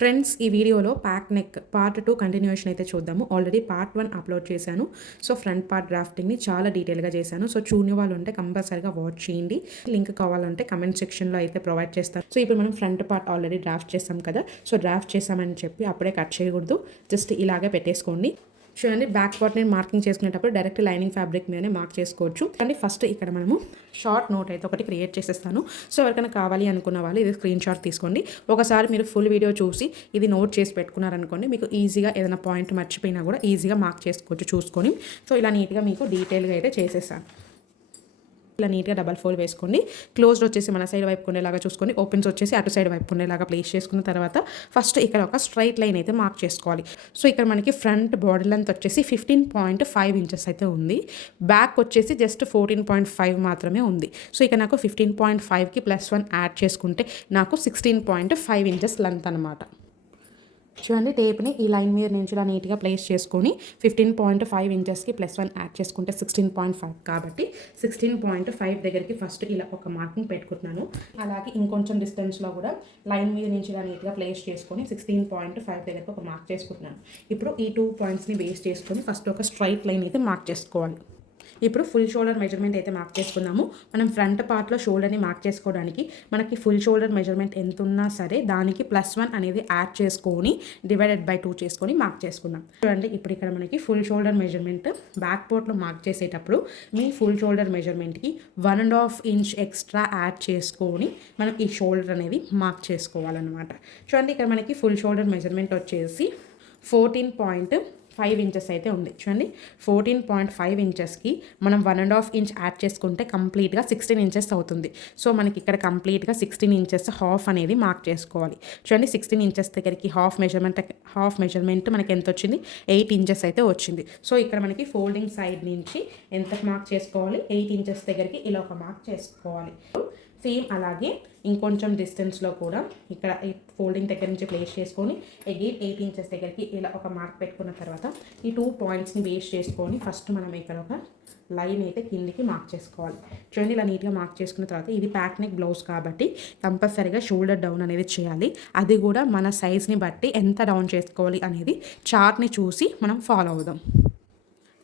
Friends, ఈ వీడియోలో pack neck part 2 continuation అయితే చూద్దాము. ఆల్రెడీ పార్ట్ 1 అప్లోడ్ చేశాను. సో ఫ్రంట్ పార్ట్ డ్రాఫ్టింగ్ని చాలా డీటెయిల్గా చేశాను. సో చూడని వాళ్ళు ఉంటే కంపల్సరీగా వాచ్ చేయండి. లింక్ కావాలంటే కమెంట్ సెక్షన్లో అయితే ప్రొవైడ్ చేస్తాను. సో ఇప్పుడు మనం ఫ్రంట్ పార్ట్ ఆల్రెడీ డ్రాఫ్ట్ చేస్తాం కదా. సో డ్రాఫ్ట్ చేసామని చెప్పి అప్పుడే కట్ చేయకూడదు. జస్ట్ ఇలాగే పెట్టేసుకోండి. చూడండి, బ్యాక్ పార్ట్ నేను మార్కింగ్ చేసుకునేటప్పుడు డైరెక్ట్ లైనింగ్ ఫ్యాబ్రిక్ మీదనే మార్క్ చేసుకోవచ్చు. కానీ ఫస్ట్ ఇక్కడ మనము షార్ట్ నోట్ అయితే ఒకటి క్రియేట్ చేసేస్తాను. సో ఎవరికైనా కావాలి అనుకున్న వాళ్ళు ఇది స్క్రీన్ షాట్ తీసుకోండి. ఒకసారి మీరు ఫుల్ వీడియో చూసి ఇది నోట్ చేసి పెట్టుకున్నారనుకోండి, మీకు ఈజీగా ఏదైనా పాయింట్ మర్చిపోయినా కూడా ఈజీగా మార్క్ చేసుకోవచ్చు చూసుకొని. సో ఇలా నీట్గా మీకు డీటెయిల్గా అయితే చేసేసాను. ఇలా నీట్గా డబల్ ఫోల్డ్ వేసుకోండి. క్లోజ్డ్ వచ్చేసి మన సైడ్ వైపు ఉండేలాగా చూసుకొని, ఓపెన్స్ వచ్చేసి అటు సైడ్ వైపు ఉండేలాగా ప్లేస్ చేసుకున్న తర్వాత ఫస్ట్ ఇక్కడ ఒక స్ట్రైట్ లైన్ అయితే మార్క్ చేసుకోవాలి. సో ఇక్కడ మనకి ఫ్రంట్ బాడీ లెంత్ వచ్చేసి 15.5 ఇంచెస్ అయితే ఉంది. బ్యాక్ వచ్చేసి జస్ట్ 14.5 మాత్రమే ఉంది. సో ఇక నాకు 15.5కి +1 యాడ్ చేసుకుంటే నాకు 16.5 ఇంచెస్ లెంత్ అనమాట. చూడండి, టేప్ని ఈ లైన్ మీద నుంచి ఇలా నీట్గా ప్లేస్ చేసుకొని 15.5 ఇంచెస్కి +1 యాడ్ చేసుకుంటే 16.5 కాబట్టి 16.5 దగ్గరికి ఫస్ట్ ఇలా ఒక మార్కింగ్ పెట్టుకుంటున్నాను. అలాగే ఇంకొంచెం డిస్టెన్స్లో కూడా లైన్ మీద నుంచి ఇలా నీట్గా ప్లేస్ చేసుకొని 16.5 దగ్గరికి ఒక మార్క్ చేసుకుంటున్నాను. ఇప్పుడు ఈ 2 పాయింట్స్ని బేస్ చేసుకొని ఫస్ట్ ఒక స్ట్రైట్ లైన్ అయితే మార్క్ చేసుకోవాలి. ఇప్పుడు ఫుల్ షోల్డర్ మెజర్మెంట్ అయితే మార్క్ చేసుకుందాము. మనం ఫ్రంట్ పార్ట్లో షోల్డర్ని మార్క్ చేసుకోవడానికి మనకి ఫుల్ షోల్డర్ మెజర్మెంట్ ఎంత ఉన్నా సరే దానికి +1 అనేది యాడ్ చేసుకొని /2 చేసుకొని మార్క్ చేసుకుందాం. చూడండి, ఇప్పుడు ఇక్కడ మనకి ఫుల్ షోల్డర్ మెజర్మెంట్ బ్యాక్ పార్ట్లో మార్క్ చేసేటప్పుడు మీ ఫుల్ షోల్డర్ మెజర్మెంట్కి 1.5 ఇంచ్ ఎక్స్ట్రా యాడ్ చేసుకొని మనం ఈ షోల్డర్ అనేది మార్క్ చేసుకోవాలన్నమాట. చూడండి, ఇక్కడ మనకి ఫుల్ షోల్డర్ మెజర్మెంట్ వచ్చేసి 14.5 ఇంచెస్ అయితే ఉంది. చూడండి, 14.5 ఇంచెస్కి మనం 1.5 ఇంచ్ యాడ్ చేసుకుంటే కంప్లీట్గా 16 ఇంచెస్ అవుతుంది. సో మనకి ఇక్కడ కంప్లీట్గా 16 ఇంచెస్ హాఫ్ అనేది మార్క్ చేసుకోవాలి. చూడండి, 16 ఇంచెస్ దగ్గరికి హాఫ్ మెజర్మెంట్ మనకి ఎంత వచ్చింది? 8 ఇంచెస్ అయితే వచ్చింది. సో ఇక్కడ మనకి ఫోల్డింగ్ సైడ్ నుంచి ఎంత మార్క్ చేసుకోవాలి? 8 ఇంచెస్ దగ్గరికి ఇలా ఒక మార్క్ చేసుకోవాలి. సేమ్ అలాగే ఇంకొంచెం డిస్టెన్స్లో కూడా ఇక్కడ ఈ ఫోల్డింగ్ దగ్గర నుంచి ప్లేస్ చేసుకొని అగైన్ 8 ఇంచెస్ దగ్గరికి ఇలా ఒక మార్క్ పెట్టుకున్న తర్వాత ఈ 2 పాయింట్స్ని బేస్ చేసుకొని ఫస్ట్ మనం ఇక్కడ ఒక లైన్ అయితే కిందికి మార్క్ చేసుకోవాలి. చూడండి, ఇలా నీట్గా మార్క్ చేసుకున్న తర్వాత ఇది ప్యాక్ నెక్ బ్లౌజ్ కాబట్టి కంపల్సరీగా షోల్డర్ డౌన్ అనేది చేయాలి. అది కూడా మన సైజ్ని బట్టి ఎంత డౌన్ చేసుకోవాలి అనేది చార్ట్ని చూసి మనం ఫాలో అవుదాం.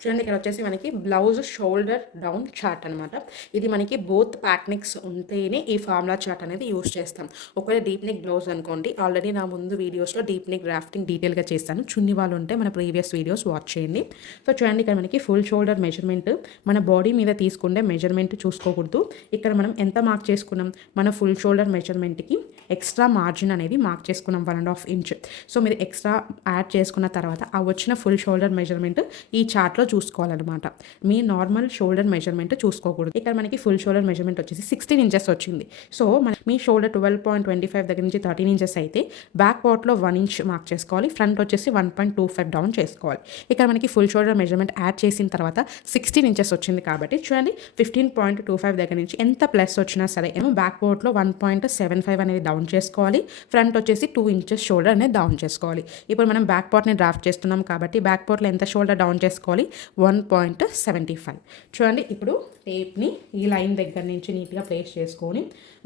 చూడండి, ఇక్కడ వచ్చేసి మనకి బ్లౌజ్ షోల్డర్ డౌన్ చార్ట్ అనమాట. ఇది మనకి బోత్ ప్యాక్ నెక్స్ ఉంటేనే ఈ ఫార్ములా చార్ట్ అనేది యూస్ చేస్తాం. ఒకవేళ డీప్ నెక్ బ్లౌజ్ అనుకోండి, ఆల్రెడీ నా ముందు వీడియోస్లో డీప్ నెక్ డ్రాఫ్టింగ్ డీటెయిల్గా చేస్తాను. చున్ని వాళ్ళు ఉంటే మన ప్రీవియస్ వీడియోస్ వాచ్ చేయండి. సో చూడండి, ఇక్కడ మనకి ఫుల్ షోల్డర్ మెజర్మెంట్ మన బాడీ మీద తీసుకుంటే మెజర్మెంట్ చూసుకోకూడదు. ఇక్కడ మనం ఎంత మార్క్ చేసుకున్నాం? మన ఫుల్ షోల్డర్ మెజర్మెంట్కి ఎక్స్ట్రా మార్జిన్ అనేది మార్క్ చేసుకున్నాం 1.5 ఇంచ్. సో మీరు ఎక్స్ట్రా యాడ్ చేసుకున్న తర్వాత ఆ వచ్చిన ఫుల్ షోల్డర్ మెజర్మెంట్ ఈ చార్ట్లో చూసుకోవాలన్నమాట. మీ నార్మల్ షోల్డర్ మెజర్మెంట్ చూసుకోకూడదు. ఇక్కడ మనకి ఫుల్ షోల్డర్ మెజర్మెంట్ వచ్చేసి 16 ఇంచెస్ వచ్చింది. సో మీ షోల్డర్ 12.25 దగ్గర నుంచి 13 ఇంచెస్ అయితే బ్యాక్ పార్ట్లో 1 ఇంచ్ మార్క్ చేసుకోవాలి. ఫ్రంట్ వచ్చేసి 1.25 డౌన్ చేసుకోవాలి. ఇక్కడ మనకి ఫుల్ షోల్డర్ మెజర్మెంట్ యాడ్ చేసిన తర్వాత 16 ఇంచెస్ వచ్చింది కాబట్టి చూడండి, 15.25 దగ్గర నుంచి ఎంత ప్లస్ వచ్చినా సరే ఏమో బ్యాక్ పార్ట్లో 1.75 అనేది డౌన్ చేసుకోవాలి. ఫ్రంట్ వచ్చేసి 2 ఇంచెస్ షోల్డర్ అనేది డౌన్ చేసుకోవాలి. ఇప్పుడు మనం బ్యాక్ పార్ట్ని డ్రాఫ్ట్ చేస్తున్నాం కాబట్టి బ్యాక్ పార్ట్లో ఎంత షోల్డర్ డౌన్ చేసుకోవాలి? 1.75. చూడండి, ఇప్పుడు టేప్ని ఈ లైన్ దగ్గర నుంచి నీట్గా ప్లేస్ చేసుకొని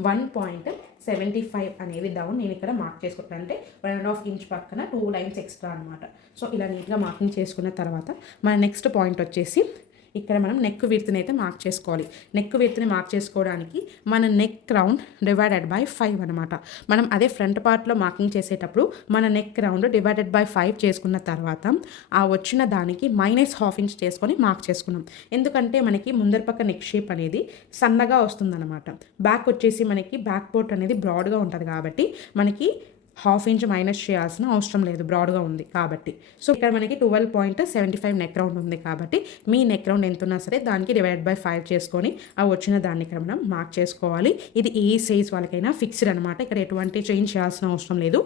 1.75 అనేది డౌన్ నేను ఇక్కడ మార్క్ చేసుకుంటాను. అంటే 1.5 ఇంచ్ పక్కన 2 లైన్స్ ఎక్స్ట్రా అనమాట. సో ఇలా నీట్గా మార్కింగ్ చేసుకున్న తర్వాత మన నెక్స్ట్ పాయింట్ వచ్చేసి ఇక్కడ మనం నెక్ విడ్త్ని అయితే మార్క్ చేసుకోవాలి. నెక్ విడ్త్ని మార్క్ చేసుకోవడానికి మన నెక్ రౌండ్ /5 అనమాట. మనం అదే ఫ్రంట్ పార్ట్లో మార్కింగ్ చేసేటప్పుడు మన నెక్ రౌండ్ /5 చేసుకున్న తర్వాత ఆ వచ్చిన దానికి -1/2 ఇంచ్ చేసుకొని మార్క్ చేసుకున్నాం. ఎందుకంటే మనకి ముందర పక్క నెక్ షేప్ అనేది సన్నగా వస్తుందన్నమాట. బ్యాక్ వచ్చేసి మనకి బ్యాక్ పార్ట్ అనేది బ్రాడ్గా ఉంటుంది కాబట్టి మనకి 1/2 ఇంచ్ మైనస్ చేయాల్సిన అవసరం లేదు, బ్రాడ్గా ఉంది కాబట్టి. సో ఇక్కడ మనకి 12.75 నెక్ రౌండ్ ఉంది కాబట్టి మీ నెక్ రౌండ్ ఎంత ఉన్నా సరే దానికి /5 చేసుకొని ఆ వచ్చిన దాన్ని ఇక్కడ మనం మార్క్ చేసుకోవాలి. ఇది ఏ సైజ్ వాళ్ళకైనా ఫిక్స్డ్ అనమాట. ఇక్కడ ఎటువంటి చేంజ్ చేయాల్సిన అవసరం లేదు.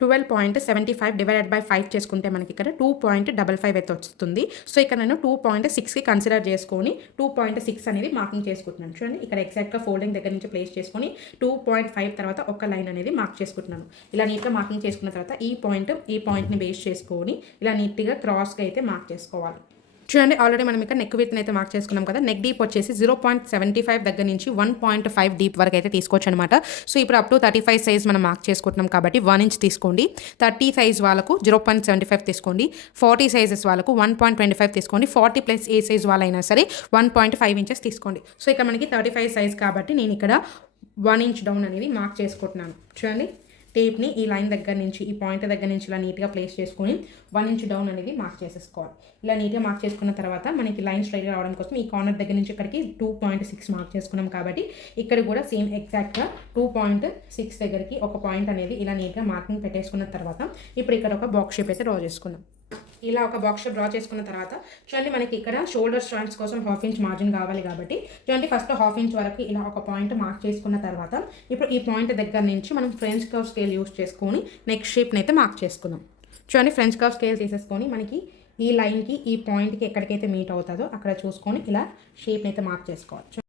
12.75 /5 చేసుకుంటే మనకి ఇక్కడ 2.55 అయితే వస్తుంది. సో ఇక్కడ నేను 2.6కి కన్సిడర్ చేసుకొని 2.6 అనేది మార్కింగ్ చేసుకుంటున్నాను. చూడండి, ఇక్కడ ఎగ్జాక్ట్గా ఫోల్డింగ్ దగ్గర నుంచి ప్లేస్ చేసుకొని 2.5 తర్వాత ఒక లైన్ అనేది మార్క్ చేసుకుంటున్నాను. ఇలా నీట్గా మార్కింగ్ చేసుకున్న తర్వాత ఈ పాయింట్ని బేస్ చేసుకొని ఇలా నీట్గా క్రాస్గా అయితే మార్క్ చేసుకోవాలి. చూడండి ఆల్రెడీ మనం ఇక్కడ నెక్ విత్ అయితే మార్క్ చేసుకున్నాం కదా. నెక్ డీప్ వచ్చేసి 0.75 దగ్గర నుంచి 1.5 డీప్ వరకు అయితే తీసుకోవచ్చు అనమాట. సో ఇప్పుడు అప్ టు 35 సైజ్ మనం మార్క్ చేసుకుంటున్నాం కాబట్టి 1 ఇంచ్ తీసుకోండి. 30 సైజ్ వాళ్ళకు 0.75 తీసుకోండి. 40 సైజెస్ వాళ్ళకు 1.25 తీసుకోండి. 40 ప్లస్ ఏ సైజ్ వాళ్ళైనా సరే 1.5 ఇంచెస్ తీసుకోండి. సో ఇక్కడ మనకి 35 సైజ్ కాబట్టి నేను ఇక్కడ 1 ఇంచ్ డౌన్ అనేది మార్క్ చేసుకుంటున్నాను. చూడండి టేప్ని ఈ లైన్ దగ్గర నుంచి ఈ పాయింట్ దగ్గర నుంచి ఇలా నీట్గా ప్లేస్ చేసుకొని 1 ఇంచ్ డౌన్ అనేది మార్క్ చేసేసుకోవాలి. ఇలా నీట్గా మార్క్ చేసుకున్న తర్వాత మనకి లైన్ స్ట్రైట్గా రావడం కోసం ఈ కార్నర్ దగ్గర నుంచి ఇక్కడికి 2.6 మార్క్ చేసుకున్నాం కాబట్టి ఇక్కడ కూడా సేమ్ ఎగ్జాక్ట్గా 2.6 దగ్గరికి ఒక పాయింట్ అనేది ఇలా నీట్గా మార్కింగ్ పెట్టేసుకున్న తర్వాత ఇప్పుడు ఇక్కడ ఒక బాక్స్ షేప్ అయితే డ్రా చేసుకుందాం. ఇలా ఒక బాక్స్ షేప్ డ్రా చేసుకున్న తర్వాత చూడండి మనకి ఇక్కడ షోల్డర్ స్ట్రాండ్స్ కోసం 1/2 ఇంచ్ మార్జిన్ కావాలి కాబట్టి చూడండి ఫస్ట్ 1/2 ఇంచ్ వరకు ఇలా ఒక పాయింట్ మార్క్ చేసుకున్న తర్వాత ఇప్పుడు ఈ పాయింట్ దగ్గర నుంచి మనం ఫ్రెంచ్ కర్వ్ స్కేల్ యూస్ చేసుకొని నెక్ షేప్ని అయితే మార్క్ చేసుకుందాం. చూడండి ఫ్రెంచ్ కర్వ్ స్కేల్ తీసేసుకొని మనకి ఈ లైన్కి ఈ పాయింట్కి ఎక్కడికైతే మీట్ అవుతుందో అక్కడ చూసుకొని ఇలా షేప్ని అయితే మార్క్ చేసుకోవాలి.